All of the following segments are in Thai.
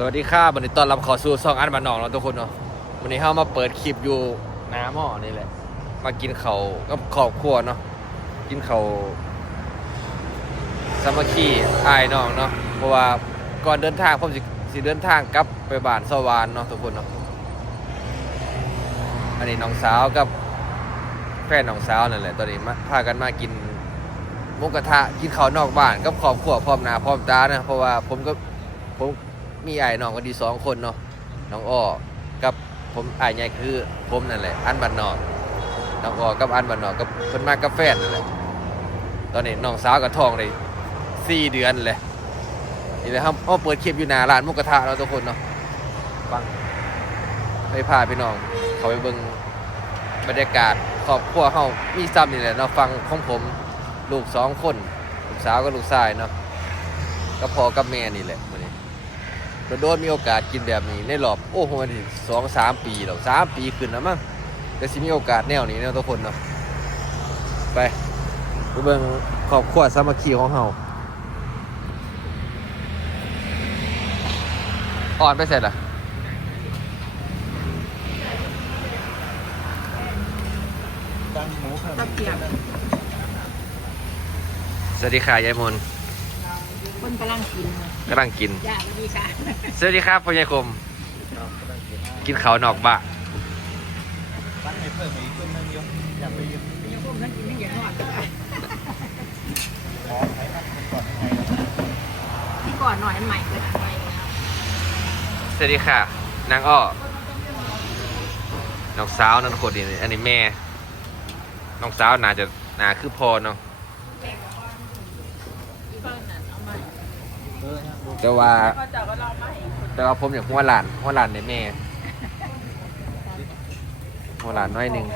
สวัสดีครับวันนี้ตอนรับขอสู่ซองอันบานนอกเนาะทุกคนเนาะวันนี้เรามาเปิดคลิปอยู่น้าหม้อนี่แหละ มากินเขาวกับครอบครัวเนาะกินเขาวสามัคคีอายน้องเนาะเพราะว่าก่อนเดินทางผมสิสิเดินทางกลับไปบ้านสวานเนาะทุกคนเนาะอันนี้น้องสาวกับแฟนน้องสาวนั่นแหละตอนนี้มาพากันมากินหมุกกระทะกินข้าวนอกบ้านกับครอบครัวพร้อมหน้าพร้อมตานะเพราะว่าผมก็ผม มีไอ้น้องกันดีสองคนเนาะน้องอ้อกับผมไอ้ใหญ่คือผมนั่นแหละ อันบันนอกน้องอ้อกับอันบันนอกกับเพิ่นมากกับแฟนนั่นแหละตอนนี้น้องสาวกับทองได้สี่เดือนเลยนี่แหละครับเอเปิดคลิปอยู่หน้าร้านมุกกระทะเราทุกคนเนาะฟังไปพาพี่น้อง เขาไปเบิ่งบรรยากาศครอบครัวเฮามีซ้ำนี่แหละเนาะฟังของผมลูกสองคน ลูกสาวกับลูกชายเนาะก็พอกับแม่นี่แหละ โดนๆมีโอกาสกินแบบนี้ในรอบโอ้โหมันสองสามปีแล้วสามปีขึ้นแล้วมั้งก็สิมีโอกาสแนวนี้เนาะทุกคนเนาะไปไปเบิ่งครอบครัวสามัคคีของเฮาอ่อนไปเสร็จละตั้งหมูข้าวตะเกียบสวัสดีค่ะยายมนคนกำลังกินเลย กำลังกินย่าสวัสดีค่ะสวัสดีครับพ่อใหญ่คม กินข้าวนอกบ้านตั้งให้เพิ่มอีกขึ้นนึงยกอยากไปยืมยังพวกนั้นกินไม่อย่างนอดเลยขอให้มันก่อนยังไงที่ก่อนหน่อยอันใหม่เลยใหม่สวัสดีค่ะ นางอ้อน้องสาวนั่นคนนี้อันนี้แม่ น้องสาวน่าจะน่าคือพอเนาะ เอ อยังดูแต่ว่าแต่ว่าผมอยากหัวหลานหัวหลานในแม่หัวหลานน้อยหนึ่ง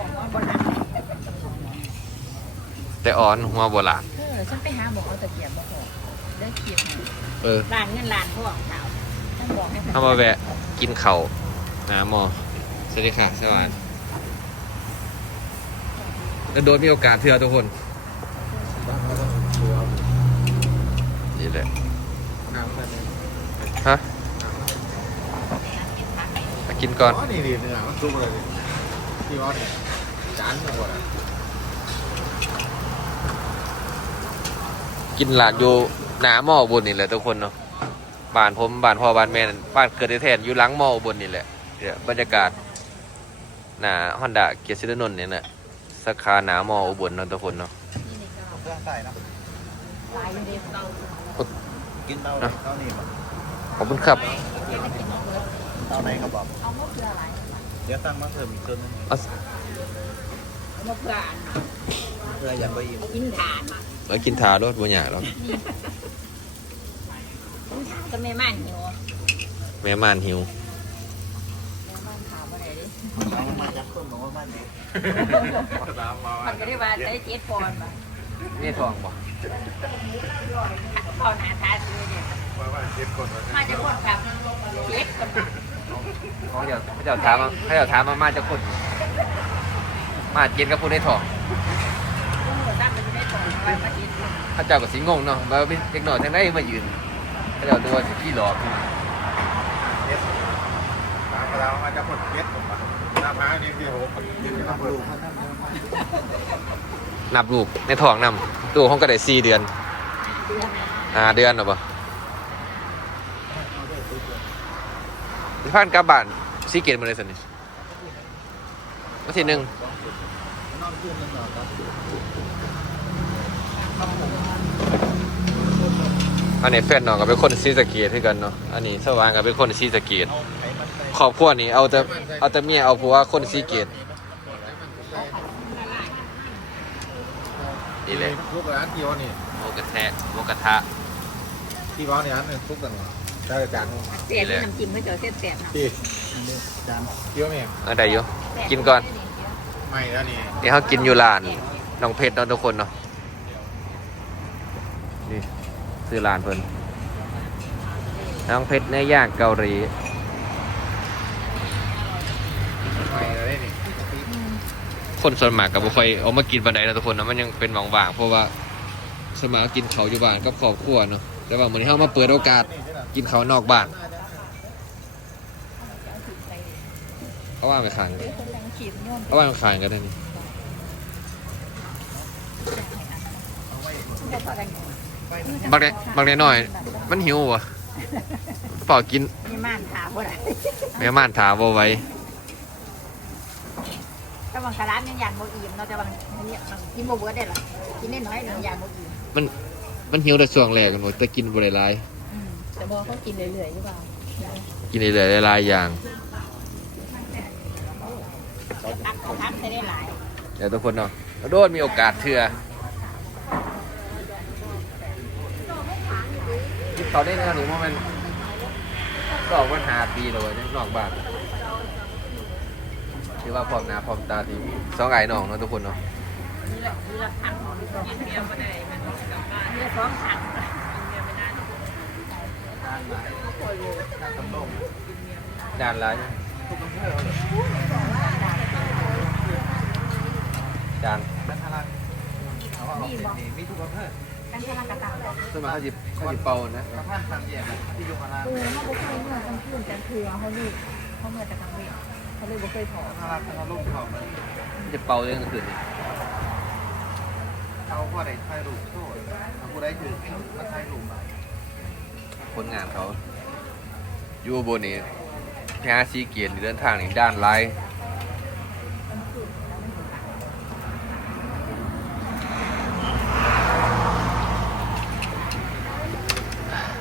แต่อ่อนหัวโบราณเออฉันไปหาบอกเอาตะเกียบมาขอได้เกียบเออร้านเงินร้านพ่อของสาวฉันบอกให้เอามาแวะกินเข่าวหาหมอสวัสดีค่ะสวัสดีแล้วโดนมีโอกาสเถื่อทุกคนนี่แหละ ฮะมากินก่อนอ๋อนี่ดิเนื้อมันซุปเลยดิที่ว่าเนี่ยจานหมดอะกินหลานอยู่หนาหม้อบุญนี่แหละทุกคนเนาะบ้านผมบ้านพ่อบ้านแม่นั่นบ้านเกิดที่แทนอยู่หลังหม้ออุบนนี่แหละเนี่ยบรรยากาศหนาฮอนด้าเกียรติศิรินนท์เนี่ยนะสาขาหนาหม้ออุบลเนาะทุกคนเนาะเครื่องใส่นะลายเดียวเรากินเตาไหนเตานี่มั้ง ขอบคุณครับเดี๋ยวจะกินหมดเลยเตาไหนเขาบอกเอามะเขืออะไรเดี๋ยวตั้งมาเพิ่มอีกตัวนึงเอาเอามะเขืออันน่ะเพื่ออยากไปยืมกินถ่านเอากินถารถบัวหยาแล้วก็ไม่มั่นอยู่แม่ม่านหิวแล้วมันถามว่าไหนดิเอามาจากต้นหมูมันนี่ตามมามันก็ได้ว่าได้เจ็ดปอนด์ป่ะนี่ทองบ่พอหนาทาซื้อเนี่ย ว่าว่าเจ็ดคนวะมาจะคนครับเจ็ดคนเขาเดี๋ยวเขาเดี๋ยวถามมาเขาเดี๋ยวถามมามาจะคนมากินกับผู้ได้ทองตั้งมันไม่ตรงว่ามากินเข้าเจ้าก็สิงงเนาะว่าเป็นเด็กหน่อยทางไหนมายืนเขาเดี๋ยวตัวสิขี้หลอกเจ็ดตามเรามาจากคนเจ็ดผมหน้าพานี่ที่โหยืนกับลูกนั่นนับลูกในท้องนำลูกเขาก็ได้สี่เดือนอ่าเดือนหรอปะ ผ่านกลับบ้านซีเกตมาเลยสินี่วันที่หนึ่งนอนคืนนึงเหรอครับอันนี้แฟนน้องก็เป็นคนซีสะเกตที่กันเนาะ อันนี้สว่างก็เป็นคนซีสะเกตเอาไขมันใส่ครอบครัวนี้เอาแต่เอาแต่เมียเอาผัวคนซีเกตนี่เลยทุกร้านที่ว่านี่โมกระแทะโมกระทะที่ว่านี่ร้านนึงทุกกัน ได้จานนึงเสียบน้ำจิ้มให้เจอเส้นเสียบนะที่จานเยอะไหมอันใดอยู่กินก่อน ไม่แล้วนี่นี่เขากินอยู่ร้านน้องเพชรเนาะทุกคนเนาะนี่ซื้อร้านเพิ่นน้องเพชรเนื้อย่างเกาหลีไม่แล้วนี่คนส่วนมากกับบุคอยเอามากินบันไดนะทุกคนนะมันยังเป็นว่างๆเพราะว่าสวนมัครกินเขาวอยู่บ้านกับครอบครัวเนาะแต่ว่าเหมือนที่เขามาเปิดโอกาส กินเขาวนอกบ้านเอาว่างไปขายกันเดี๋ยวคนแรงขีดโยนเอาว่างไปขายกันได้นี่จะพอกันบักเล็บักเล็หน่อย มันหิววะเปล่ากินมีม่านถามว่าอะไรแม่ม่านถาบ่ไหว้ถ้าบางกะร้านยังยางโมอิ่มเราจะบางเนี่ยบางกินโมเบิร์ดได้หรอกินนิดน้อยหนึ่งยางโมอิ่มมันมันหิวแต่ช่วงแรกกันหมดแต่กินบ่ได้หลายแต่ บอกเขากินเรื่อยๆใช่ป่ะกินได้หลายๆอย่าง ตักเขาทักใช้ได้หลายเดี๋ยวทุกคนเนาะโดนมีโอกาสเถื่อที่เขาได้แนวหนูว่ามันก็ออกวันหาปีเลยเว้ยนอกบ้านคือว่าพร้อมหนาพร้อมตาทีสองไอ้น้องเนาะทุกคนเนาะนี่แหละนี่แหละถังกินเบียมาได้มันกลับบ้านนี่สองถังกินเบียร์ไม่ได้ จานละจานนี่บอกมีทุกประเภทกันกำลังกระตังเลยสมัยเขาจิบเขาจิบเป่านะกระพันทางแยกที่ยกมาลาเออเขาบอกเคยเมื่อกลางคืนกลางคืนเขาลูกเขาเมื่อแต่กลางเวรเขาเลยบอกเคยผอมทางลาทาลูกเขาจะเป่าเรื่องกลางคืนนี่เอาผู้ใดถ่ายรูปโซ่ผู้ใดถือมาถ่ายรูปมา ผลงานเขาอยู่บนนี้พาซีเกียนเดินทางนี่ด้านไลาย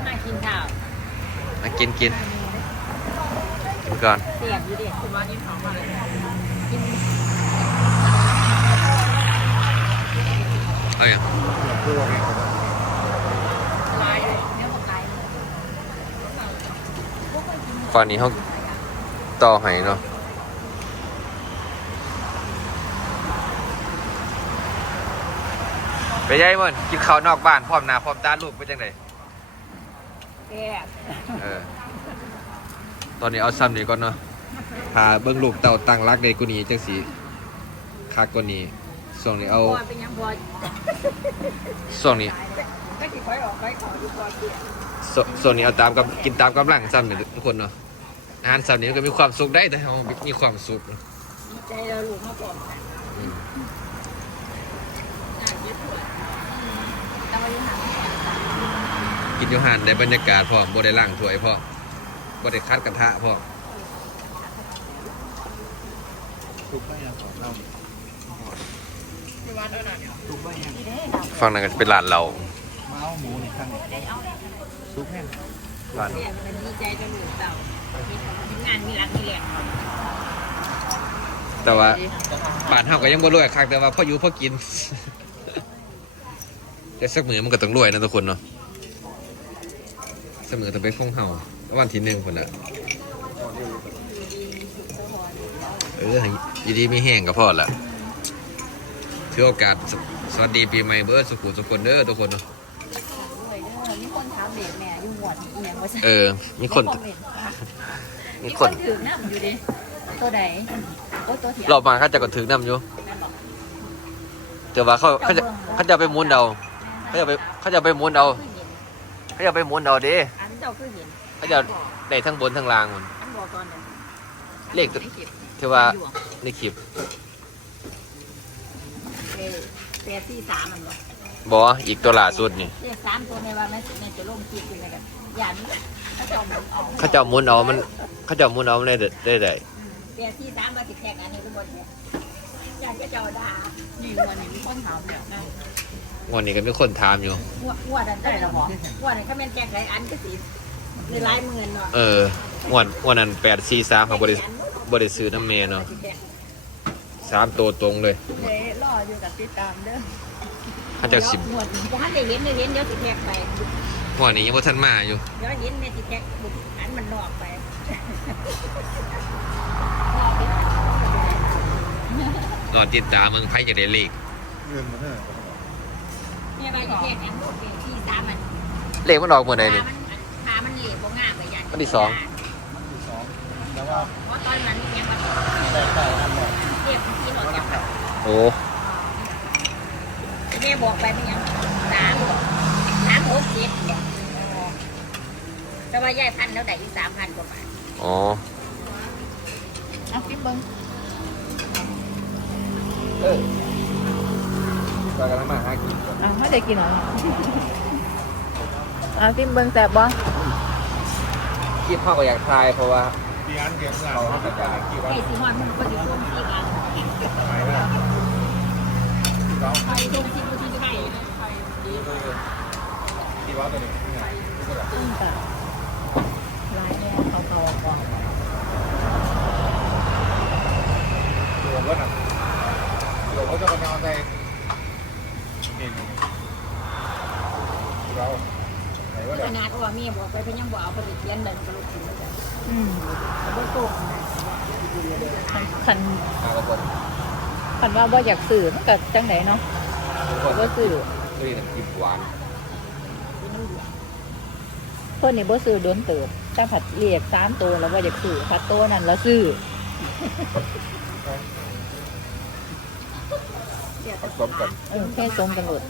น่ากินข้าวมากินกินกินก่อนเสียบอยู่ดิคุณว่านี่ของมาเลยกินเอาอย่าง ลายเลยเนื้อหมกไก่ ฝั่งนี้เขาต่อให้เนาะไปยัยมันกินข้าวนอกบ้านพร้อมหน้าพร้อมตาลูกไปจังไดแซ่บเออตอนนี้เอาซ้ำนี้ก่อนเนาะพาเบิ้งลูกเต่าตั้งรักเด็กกูนี้จังสีคักกว่านี้ส่วนนี้เอาบอเป็นยังบอส่วนนี้ก็ติดไฟออกไฟขออยู่บอเสียสส่วนนี้เอาตามกับกินตามกำลังซ้ำเนี่ยทุกคนเนาะ อาหารซ้ำนี้ก็มีความสุขได้แต่เรามีความสุขดีใจเราลูกมาปลอมกันอืมน่าเย็บปวดแต่ว่ายังหากินอยู่หันได้บรรยากาศพร้อมบ่ได้ล่างถ้วยพร้อมบ่ได้คัดกระทะพร้อมทุกไม่ยังของเราทุกไม่ยังที่ได้เราฝั่งนั้นก็จะเป็นร้านเรามาเอาหมูนี่ข้างนี้ได้เอาทุกแห้งร้านเนี่ยมันดีใจจนลูกเต่ามี งานมีรักมีแหล่งแต่ว่าบ้านเฮาก็ยังบ่รวยคักแต่ว่าพออยู่พอกิน แต่สักมื้อมันก็ต้องรวยนะทุกคนเนาะสักมื้อต้องเป็นของเฮาวันที่หนึ่งพุ่นน่ะเออให้อยู่ดีมีแห้งก็พอละถือโอกาสสสวัสดีปีใหม่เบิร์ดสุขุสุขคนเด้อทุกคนเนาะด้วยเด้อมีคนถามเด็กแม่อยู่หวดอีหยังว่าเออ มีคน มีมีคคนนถือน้ำอยู่ดิตัวใดโอ้ตัวเถียรอบมาเขาจะกดถึงน้ำอยู่แต่ว่าเขาเขาจะเขาจะไปหมุนเอาเขาจะไปเขาจะไปหมุนเอาเขาจะไปหมุนเอาเด้อันเจ้าคือเห็นเขาจะได้ทั้งบนทั้งล่างมันอันบอกตอนนั้นเลขตัวที่ว่าในคลิปแปดสี่สามมันบอก บออีกตัวล่าสุดนี่เลขสามตัวในว่าแม่แม่จะลงคลิปยังไงกันอย่านี้ถ้าจอมออกเขาจะหมุนเอามันเขาจะหมุนเอามันได้ได้ได้แปดสี่สามมาติดแท็กอันนี้ทุกคนเนี่ยอยากจะจอด่านี่วันนี้มีคนถามแบบนั้นวันนี้ก็มีคนถามอยู่งวดงวดอันได้หรอหมองวดอันเขาเป็นแจกหลายอันก็สิมีหลายหมื่นเนาะเออวันวันนั้นแปดสี่สามเขาบริบริซื้อน้ำเมย์เนาะสามตัวตรงเลยเลยรออยู่กับติดตามเด้อ เขาจะสิบหมดบ่ทันได้เห็นได้เห็นเดี๋ยวสิแท็กไปวันนี้ยังว่าท่านมาอยู่เดี๋ยวเห็นแม่สิแท็กบุกอันมันนอกไปรอติดตามมึงไพ่จะได้เลขเงินมันเท่าไหร่แม่ไปสิแท็กอันพวกเป็นที่สามมันเลขมันออกหมดเลยนี่ขามันเหลวบ่งามไปยันอันที่สองมันคือสองแต่ว่าเพราะตอนนั้นยังมันแต่แต่อันแรกเรียกที่รถจับโอ้ แม่บอกไปเป็นยังสามสามหกเจ็ดบอกแต่ว่ายายพันแล้วได้อีกสามพันกว่าบาทอ๋อเอาซิมเบิ้งเออก็กำลังมาหากินก่อนอะไม่ได้กินหรอเอาซิมเบิ้งแซ่บบ่คิดพ่อก็อยากทายเพราะว่าที่อันเดียวเราเขาจะกี่วันไก่สีหอนมันก็จะช่วงที่กันไปแล้วเราไก่ช่วงที่ผู้ที่ไก่กี่วันตัวนี้ซึ่งแบบร้ายเนี่ยเขาเขาก่อนรวมก็หนักรวมก็จะมานอนในนี่เราไหนว่าขเดี๋ยวนาดว่ามีบอกไปเพิ่นยังบอกเอาไปเขียนเลยก็รู้ถึงแล้วจ้ะอืมบ่โกงคันมากระบวนคันว่าบ่อยากสื่อมันก็จังไดเนาะทุกคนบ่สื่อก็นี่น้ำจิ้มหวาน เพิ่นนี่บ่ซื้อโดนเติบแต่ผัดเรียกสามตัวแล้วบ่อยากซื้อผัดโตนั่นแล้วซื้อผสมกันเออแค่สมกันหมด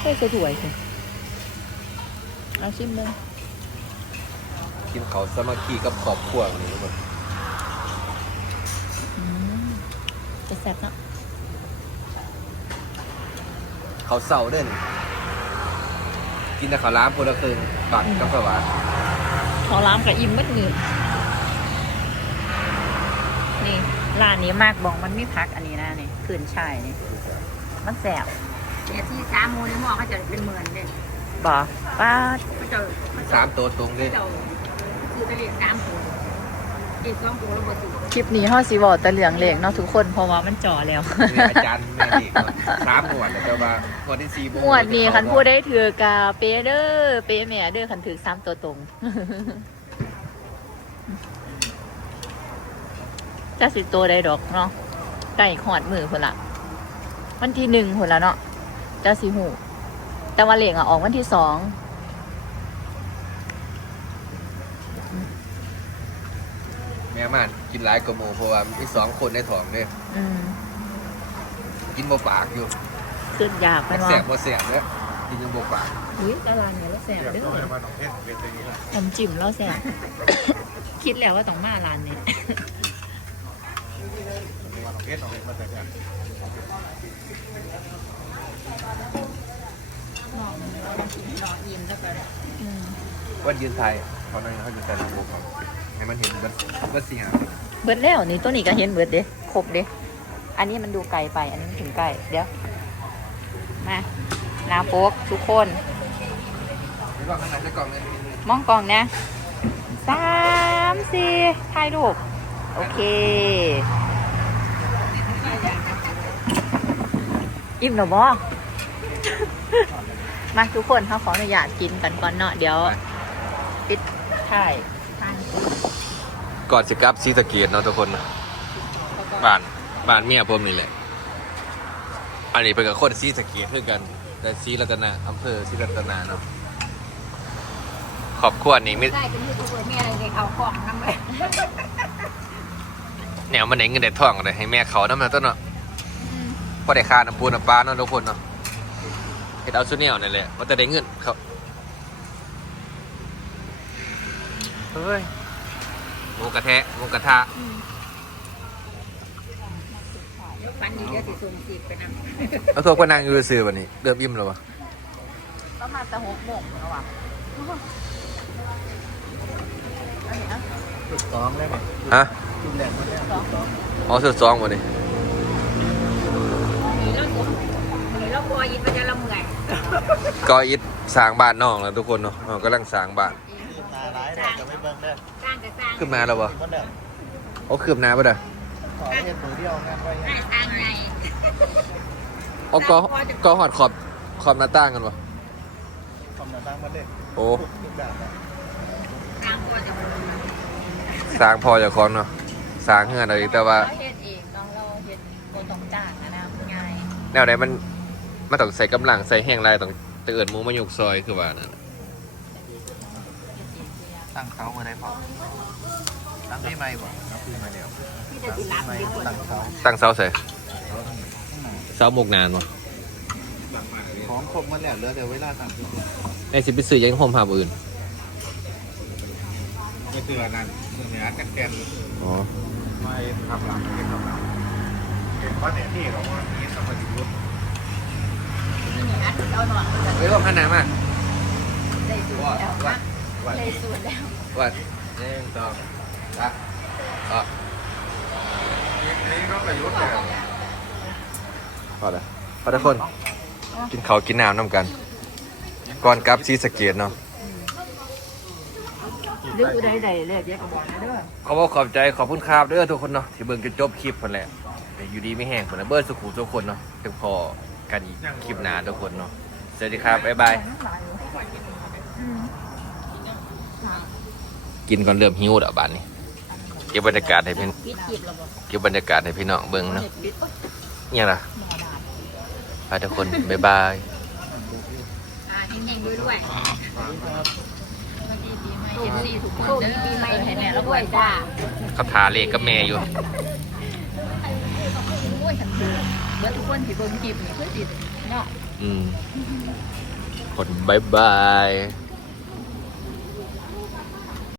แค่สวยๆสิเอาชิมเลยกินเขาวสามัคคีกับครอบครัวนี่ทุกคนอืมจะแซ่บเนาะ เขาวเสาเด่นกินแต่ข้าวหล้ามคนละครึ่งบักกับข้าวหวานขอล้ามกับอิ่มมัดมือนี่ร้านนี้มากบองมันไม่พักอันนี้นะนี่ขืนชายนี่มันแสบเนี่ยที่สามโมงนี่หมอเขาจะเป็นหมื่นเด้บ่ป้าดเขาจะเขาสามตัวตรงเลยจะคือไปเรียนสามตัว อีกสองตัวแล้วบ่ถูกคลิปนี้เฮาสิบอกแต่เหลืองเหลงเนาะทุกคนเพราะว่ามันจ่อแล้วนี่อาจารย์แม่ดีกสามหมวดแล้วแต่ว่าหมวดที่สี่บ่งวดนี้คันพูดได้ถือกาเปเดอร์เปแม่เด้อคันถือซ้ำตัวตรง จะสิตัวได้ดอกเนาะไก่หอดมือคนละวันที่หนึ่งคนละเนาะจะสิหูแต่ว่าเหลงอะออกวันที่สอง แม่มันกินหลายกว่าหมูเพราะว่ามีสองคนในท้องเด้ออืมกินบ่ปากอยู่ขึ้นอยากไปมันว่าแสบบ่แสบเด้อกินยังบ่ปากอุ้ยตารางเนี่ยแล้วแสบเดี๋ยวเด้อต้องมาหนองเพชรเป็นอย่างนี้แหละน้ำจิ้มแล้วแสบ คิดแล้วว่าต้องมาร้านนี้มาหนองเพชรหนองเพชรมาแต่กันหมอหมออิ่มแล้วก็อืมวันยืนไทยเขานั่งเขาจะใส่ลำโพงเขา ให้มันเห็นมันมันเสียงเบิดแล้วนี่ตัวนี้ก็เห็นเบิดเด้ครบเด้อันนี้มันดูไกลไป อันนี้มันถึงใกล้เดี๋ยวมาหนาโฟกทุกคนนี่ว่าข้างในจะกล่องเลยมองกล้องนะสามสี่ถ่ายรูปโอเคอิ่มหรอบอมาทุกคนเขาขออนุญาตกินกันก่อนเนาะเดี๋ยวปิดถ่ายทาน ก่อนจะกลับซีสะเกียเนาะทุกคนนะบ้านบ้านเมียผมนี่แหละ อันนี้เป็นกับคนซีสะเกียคือกัน แต่ซีรัตนาอำเภอซีรัตนาเนาะขอบคุณนี่มิได้เป็นยูทูบเบอร์มีอะไรเลยเอาของนำไปแนวมันไหนเงินเด็ดท่องเลยให้แม่เขาน้ำมันต้นเนาะพอได้ค่าน้ำปูน้ำปลาเนาะทุกคนเนาะเห็ดเอาชุดแนวนั่นแหละว่าแต่ได้เงินเขาเฮ้ย หมูกระแทะหมูกระทะฟันดีเดี๋ยวสิส่งสิไปนำแล้วโทรก็นางอยูซื้อวันนี้เริ่มอิ่มแล้ววะประมาณแต่หกโมงแล้วอะอันนี้นะจุดสองได้ไหมฮะจุดแหลมมาเนี่ยอ๋อสุดซองวันนี้แล้วผมแล้วพอยินไปจะละเมื่อยก็อิดสร้างบ้านน้องแล้วทุกคนเนาะเรากำลังสร้างบ้าน นาร้ายจะไม่เบิ่งได้สร้างก็สร้างขึ้นมาแล้ววะคนเดียวโอ้คืบหน้าปะเด้อขอเห็ดหมูเดียวงานไว้ได้สร้างไงโอ้ก็ก็หอดขอบขอบหน้าต่างกันวะทำหน้าตั้งมาเด็กโอ้ทุกแบบนะสร้างก็จะสร้างพอจะคอนเนาะสร้างเฮือนอะไรแต่ว่าเราเฮ็ดเองเนาะเราเฮ็ดบนต้องจ้างนะนะง่ายแนวไหนมันมันต้องใส่กำลังใส่แห้งไรต้องเตือนหมูมายุกซอยคือว่านั่นน่ะ ตั้งเขามาได้พอตั้งที่ไม่บ่ตั้งที่ไม่เดียวที่จะสิรับดีกว่าตั้งเขาตั้งเสาใส่เสาหมกนานวะพร้อมครบมาแล้วเหลือแต่เวลาสั่งที่ไอ้สิไปซื้อยังโฮมหาบอื่นเตือนนั่นเมื่อนี้อัดกันแกนอ๋อไม่ทำหลังไม่ทำหลังเห็นว่าเนี่ยที่เราว่ามีสมัยยุทธนี่นี่อัดเอาหน่อยเฮ้ยว่าพันหนามาได้สูตรว่าแล้ว ว่าว่าได้สูตรแล้วว่าหนึ่งสองสามอะนี่ก็ประยุทธ์เนี่ยพอแล้วพอทุกคน กินข้าวกินน้ำน้ำกัน ก่อนกลับซีสะเกียเนาะดื้อได้ได้เลยเดี๋ยวเอาบอกนะเด้อขอบคุณขอบใจขอบคุณครับเด้อทุกคนเนาะที่เบิ่งจนจบคลิปคนแหละแต่อยู่ดีไม่แห้งคนนะเบิร์ดสุขุมทุกคนเนาะถึงพอกันอีกคลิปหน้าทุกคนเนาะสวัสดีครับบ๊ายบาย กินก่อนเริ่มหิวแล้วบ้านนี้ เก็บบรรยากาศให้พี่ปิดจีบเราบอกเก็บบรรยากาศให้พี่น้องเบิ่งเนาะปิดเนี่ยล่ะไปทุกคนบ๊ายบาย อ่าเฮงๆด้วยด้วยเอฟซีทุกคนโชคเด้ดีอปีใหม่ให้ให้แน่แน่แล้แล้ววด้ด้ววยยจ้าเขาทาเลขกับแม่อยู่ โอ้ยฉันเบื่อเบื่อทุกคนที่เบิ่งคลิปนี่เพื่อสิเนาะ อืม คนบายบาย